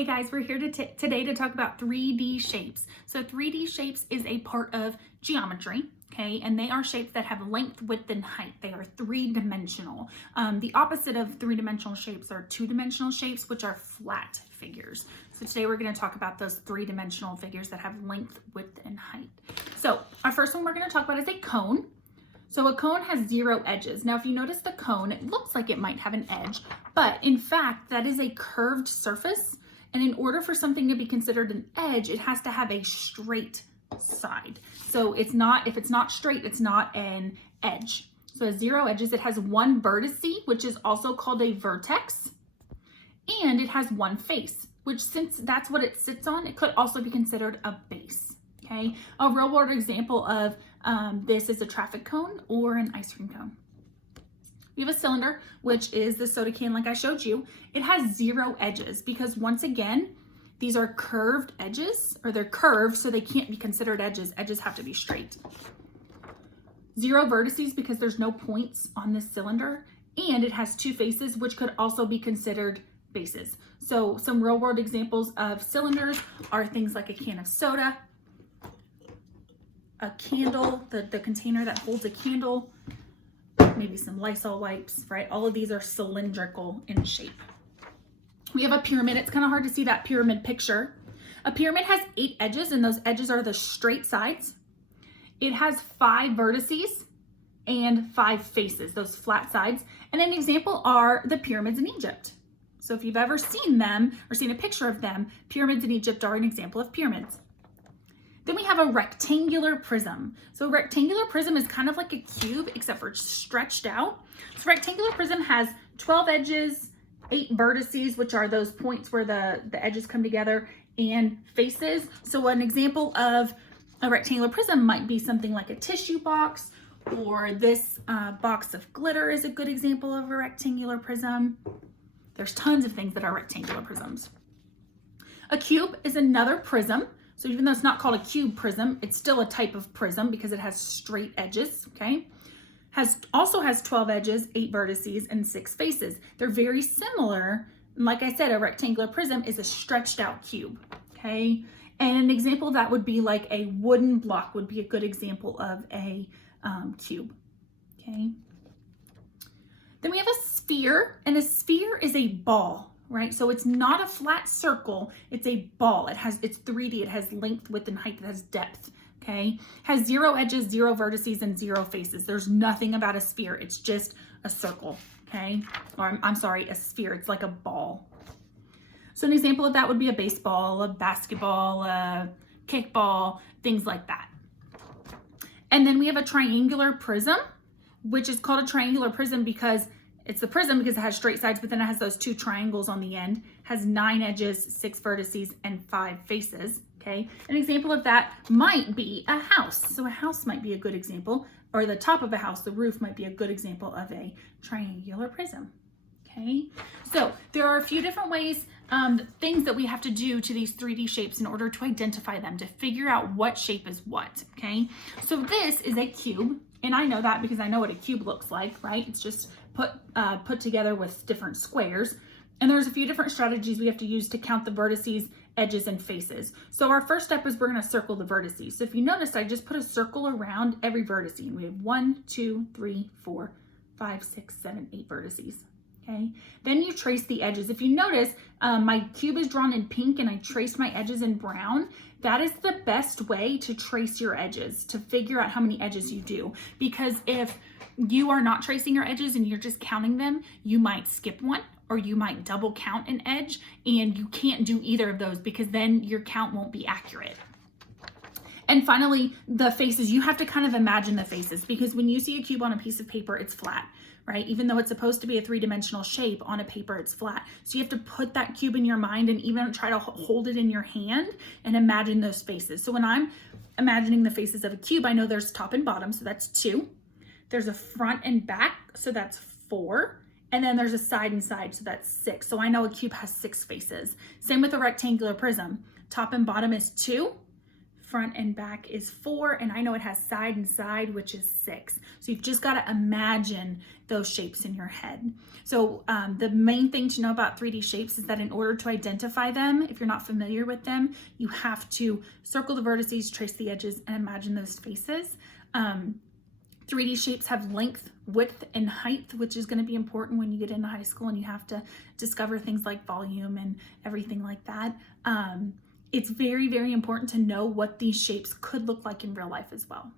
Hey guys, we're here today to talk about 3D shapes. So 3D shapes is a part of geometry, okay? And they are shapes that have length, width, and height. They are three-dimensional. The opposite of three-dimensional shapes are two-dimensional shapes, which are flat figures. So today we're going to talk about those three-dimensional figures that have length, width, and height. So our first one we're going to talk about is a cone. So a cone has 0 edges. Now, if you notice the cone, it looks like it might have an edge, but in fact, that is a curved surface. And in order for something to be considered an edge, it has to have a straight side. So if it's not straight, it's not an edge. So it has 0 edges. It has 1 vertex, which is also called a vertex. And it has 1 face, which since that's what it sits on, it could also be considered a base. Okay, a real world example of this is a traffic cone or an ice cream cone. We have a cylinder, which is the soda can like I showed you. It has 0 edges because once again, these are curved edges, or they're curved, so they can't be considered edges. Edges have to be straight. 0 vertices because there's no points on this cylinder, and it has 2 faces, which could also be considered bases. So some real world examples of cylinders are things like a can of soda, a candle, the container that holds a candle, maybe some Lysol wipes, right? All of these are cylindrical in shape. We have a pyramid. It's kind of hard to see that pyramid picture. A pyramid has 8 edges, and those edges are the straight sides. It has 5 vertices and 5 faces, those flat sides. And an example are the pyramids in Egypt. So if you've ever seen them or seen a picture of them, pyramids in Egypt are an example of pyramids. Then we have a rectangular prism. So a rectangular prism is kind of like a cube, except for it's stretched out. So rectangular prism has 12 edges, 8 vertices, which are those points where the edges come together, and faces. So an example of a rectangular prism might be something like a tissue box, or this box of glitter is a good example of a rectangular prism. There's tons of things that are rectangular prisms. A cube is another prism. So even though it's not called a cube prism, it's still a type of prism because it has straight edges, okay? Also has 12 edges, 8 vertices, and 6 faces. They're very similar. And like I said, a rectangular prism is a stretched out cube, okay? And an example of that would be like a wooden block would be a good example of a cube, okay? Then we have a sphere, and a sphere is a ball. Right? So it's not a flat circle, it's a ball. It's 3D, it has length, width, and height, it has depth, okay? Has 0 edges, 0 vertices, and 0 faces. There's nothing about a sphere, it's just a circle, okay? Or I'm sorry, a sphere, it's like a ball. So an example of that would be a baseball, a basketball, a kickball, things like that. And then we have a triangular prism, which is called a triangular prism because it's the prism because it has straight sides, but then it has those 2 triangles on the end, has 9 edges, 6 vertices, and 5 faces, okay? An example of that might be a house. So a house might be a good example, or the top of a house, the roof might be a good example of a triangular prism, okay? So there are a few different ways, things that we have to do to these 3D shapes in order to identify them, to figure out what shape is what, okay? So this is a cube, and I know that because I know what a cube looks like, right? It's just put together with different squares. And there's a few different strategies we have to use to count the vertices, edges, and faces. So our first step is we're gonna circle the vertices. So if you notice, I just put a circle around every vertice. And we have 1, 2, 3, 4, 5, 6, 7, 8 vertices, okay? Then you trace the edges. If you notice, my cube is drawn in pink and I traced my edges in brown. That is the best way to trace your edges, to figure out how many edges you do. Because if you are not tracing your edges and you're just counting them, you might skip one, or you might double count an edge, and you can't do either of those because then your count won't be accurate. And finally, the faces, you have to kind of imagine the faces, because when you see a cube on a piece of paper, it's flat, right? Even though it's supposed to be a 3-dimensional shape, on a paper, it's flat. So you have to put that cube in your mind and even try to hold it in your hand and imagine those faces. So when I'm imagining the faces of a cube, I know there's top and bottom, so that's 2. There's a front and back, so that's 4. And then there's a side and side, so that's 6. So I know a cube has 6 faces. Same with a rectangular prism. Top and bottom is 2. front and back is 4, and I know it has side and side, which is 6. So you've just got to imagine those shapes in your head. So the main thing to know about 3D shapes is that in order to identify them, if you're not familiar with them, you have to circle the vertices, trace the edges, and imagine those faces. 3D shapes have length, width, and height, which is going to be important when you get into high school and you have to discover things like volume and everything like that. It's very, very important to know what these shapes could look like in real life as well.